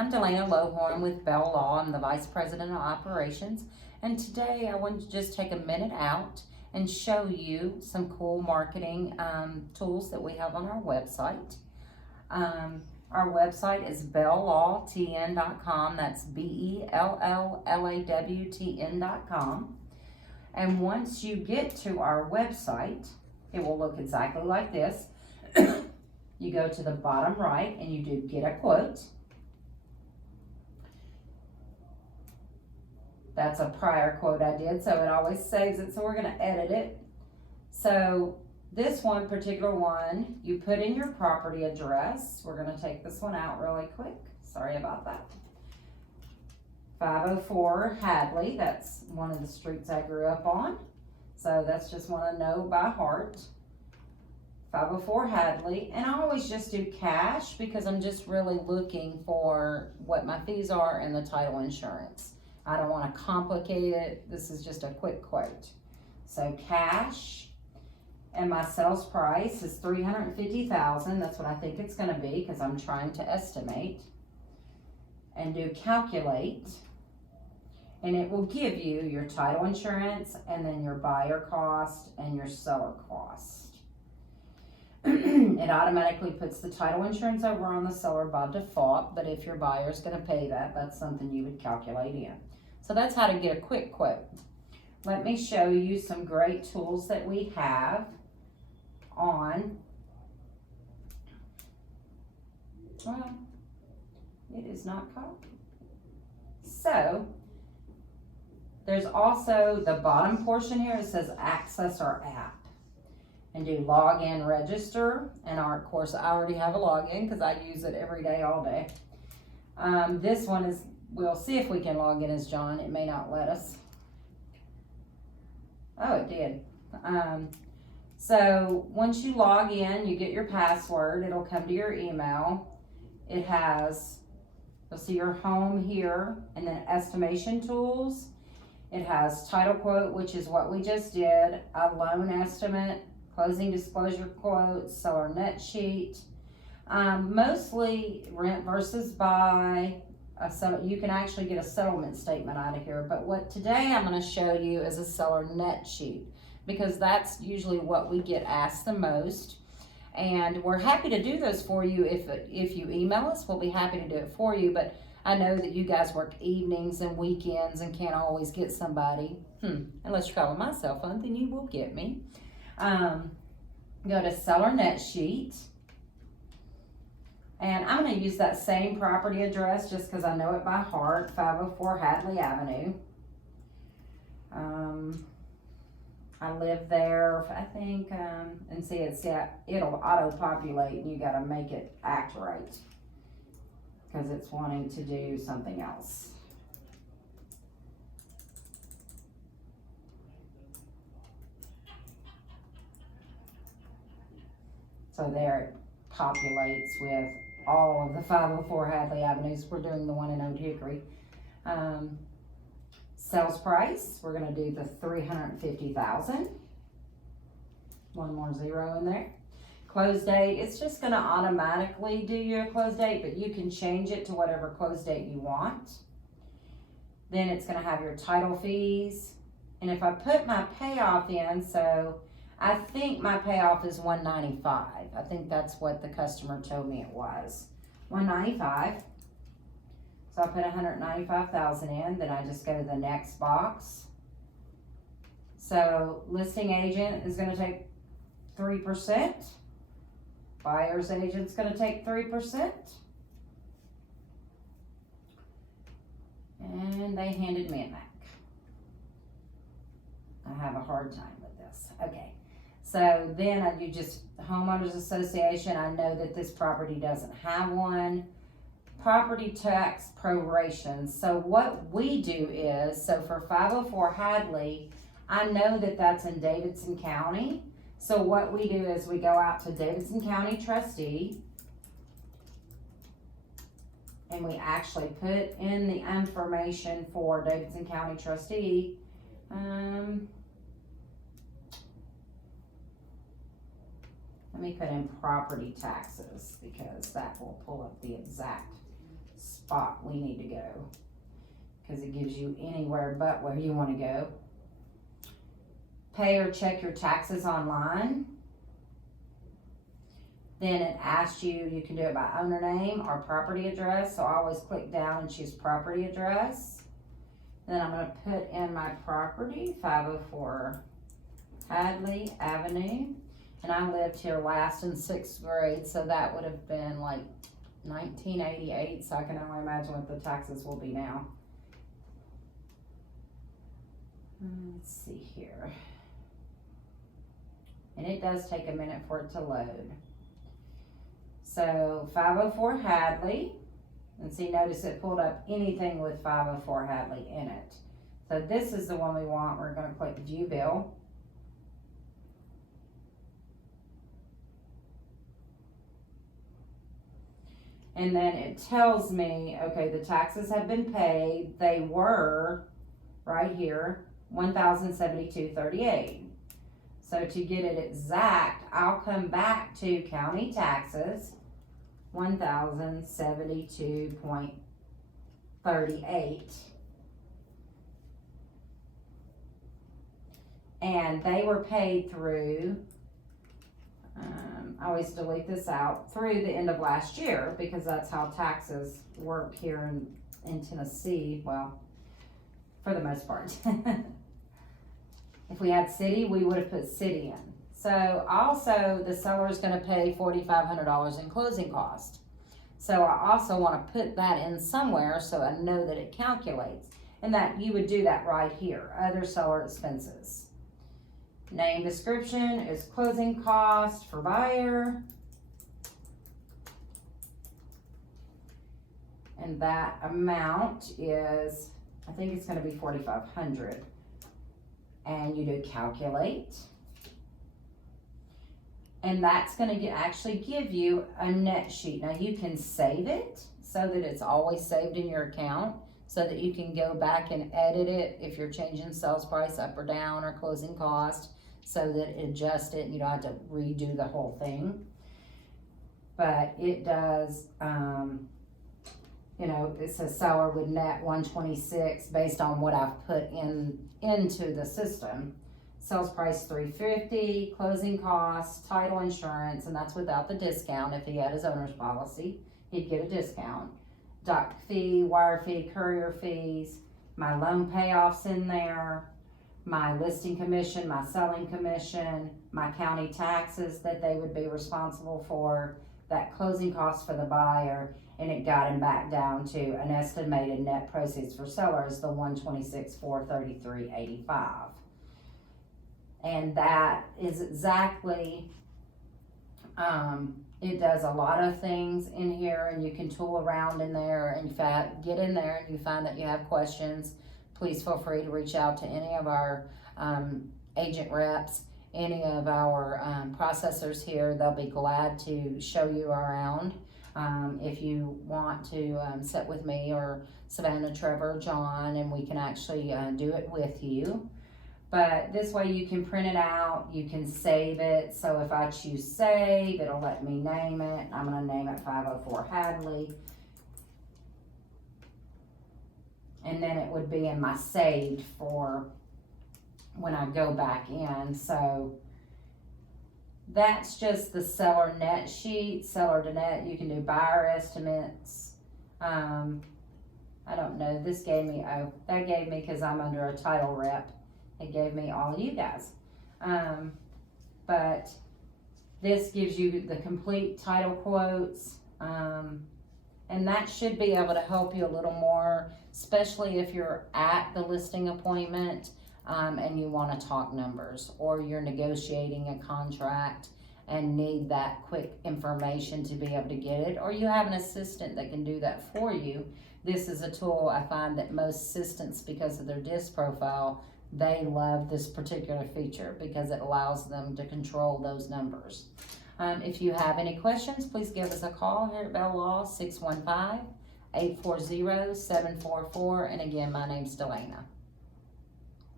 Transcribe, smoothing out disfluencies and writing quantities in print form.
I'm Dellana Lohorn with Bell Law. I'm the Vice President of Operations, and today I want to just take a minute out and show you some cool marketing tools that we have on our website. Our website is belllawtn.com. That's BELLLAWTN.com. And once you get to our website, it will look exactly like this. You go to the bottom right and you do get a quote. That's a prior quote I did, so it always saves it, so we're going to edit it. So this one particular one, you put in your property address. We're going to take this one out really quick. Sorry about that. 504 Hadley, that's one of the streets I grew up on. So that's just one I know by heart. 504 Hadley, and I always just do cash because I'm just really looking for what my fees are and the title insurance. I don't want to complicate it. This is just a quick quote. So cash, and my sales price is $350,000. That's what I think it's going to be because I'm trying to estimate. And do calculate, and it will give you your title insurance and then your buyer cost and your seller cost. It automatically puts the title insurance over on the seller by default, but if your buyer is going to pay that, that's something you would calculate in. So that's how to get a quick quote. Let me show you some great tools that we have on. Well, it is not copied. So there's also the bottom portion here. It says access our app. And do login, register, and of course I already have a login because I use it every day, all day. This one is, we'll see if we can log in as John. It may not let us. Oh, it did. So once you log in, you get your password. It'll come to your email. It has, you'll see your home here, and then estimation tools. It has title quote, which is what we just did, a loan estimate, closing disclosure quotes, seller net sheet, mostly rent versus buy. You can actually get a settlement statement out of here, but what today I'm going to show you is a seller net sheet because that's usually what we get asked the most, and we're happy to do those for you. If you email us, we'll be happy to do it for you, but I know that you guys work evenings and weekends and can't always get somebody. Unless you're calling my cell phone, then you will get me. Go to seller net sheet, and I'm going to use that same property address just because I know it by heart, 504 Hadley Avenue. I live there, I think, and see, it'll auto-populate, and you got to make it act right because it's wanting to do something else. So there it populates with all of the 504 Hadley Avenues. We're doing the one in Old Hickory. Sales price, we're going to do the $350,000. One more zero in there. Close date, it's just going to automatically do your close date, but you can change it to whatever close date you want. Then it's going to have your title fees. And if I put my payoff in, so I think my payoff is $195. I think that's what the customer told me it was. $195. So I put $195,000 in, then I just go to the next box. So listing agent is going to take 3%. Buyer's agent's going to take 3%. And they handed me a Mac. I have a hard time with this. Okay. So then I do just homeowners association. I know that this property doesn't have one. Property tax proration. So what we do is, so for 504 Hadley, I know that that's in Davidson County. So what we do is we go out to Davidson County trustee and we actually put in the information for Davidson County trustee. Let me put in property taxes because that will pull up the exact spot we need to go, because it gives you anywhere but where you want to go. Pay or check your taxes online. Then it asks you can do it by owner name or property address. So I always click down and choose property address. Then I'm going to put in my property, 504 Hadley Avenue. And I lived here last in 6th grade, so that would have been like 1988. So I can only imagine what the taxes will be now. Let's see here. And it does take a minute for it to load. So 504 Hadley, and see, notice it pulled up anything with 504 Hadley in it. So this is the one we want. We're going to click View Bill. And then it tells me, okay, the taxes have been paid. They were right here, $1,072.38. So to get it exact, I'll come back to county taxes, $1,072.38. And they were paid through, I always delete this out, through the end of last year, because that's how taxes work here in Tennessee, well, for the most part. If we had city, we would have put city in. So also the seller is going to pay $4,500 in closing cost. So I also want to put that in somewhere so I know that it calculates. And that you would do that right here, other seller expenses. Name description is closing cost for buyer. And that amount is, I think it's going to be $4,500. And you do calculate. And that's going to actually give you a net sheet. Now you can save it so that it's always saved in your account, so that you can go back and edit it if you're changing sales price up or down or closing cost, so that it adjusts it and you don't have to redo the whole thing. But it does, you know, it says seller would net 126 based on what I've put into the system. Sales price $350, closing costs, title insurance, and that's without the discount. If he had his owner's policy, he'd get a discount. Doc fee, wire fee, courier fees, my loan payoffs in there, my listing commission, my selling commission, my county taxes that they would be responsible for, that closing cost for the buyer, and it got him back down to an estimated net proceeds for sellers, the $126,433.85. And that is exactly, it does a lot of things in here, and you can tool around in there. In fact, get in there and you find that you have questions, please feel free to reach out to any of our agent reps, any of our processors here. They'll be glad to show you around. If you want to sit with me or Savannah, Trevor, John, and we can actually do it with you. But this way you can print it out, you can save it. So if I choose save, it'll let me name it. I'm going to name it 504 Hadley. And then it would be in my saved for when I go back in. So that's just the seller net sheet, seller to net. You can do buyer estimates. I don't know, this gave me, oh, that gave me, because I'm under a title rep, it gave me all you guys. But this gives you the complete title quotes. And that should be able to help you a little more, especially if you're at the listing appointment and you want to talk numbers, or you're negotiating a contract and need that quick information to be able to get it, or you have an assistant that can do that for you. This is a tool I find that most assistants, because of their DISC profile, they love this particular feature because it allows them to control those numbers. If you have any questions, please give us a call here at Bell Law, 615-840-744. And again, my name's Dellana.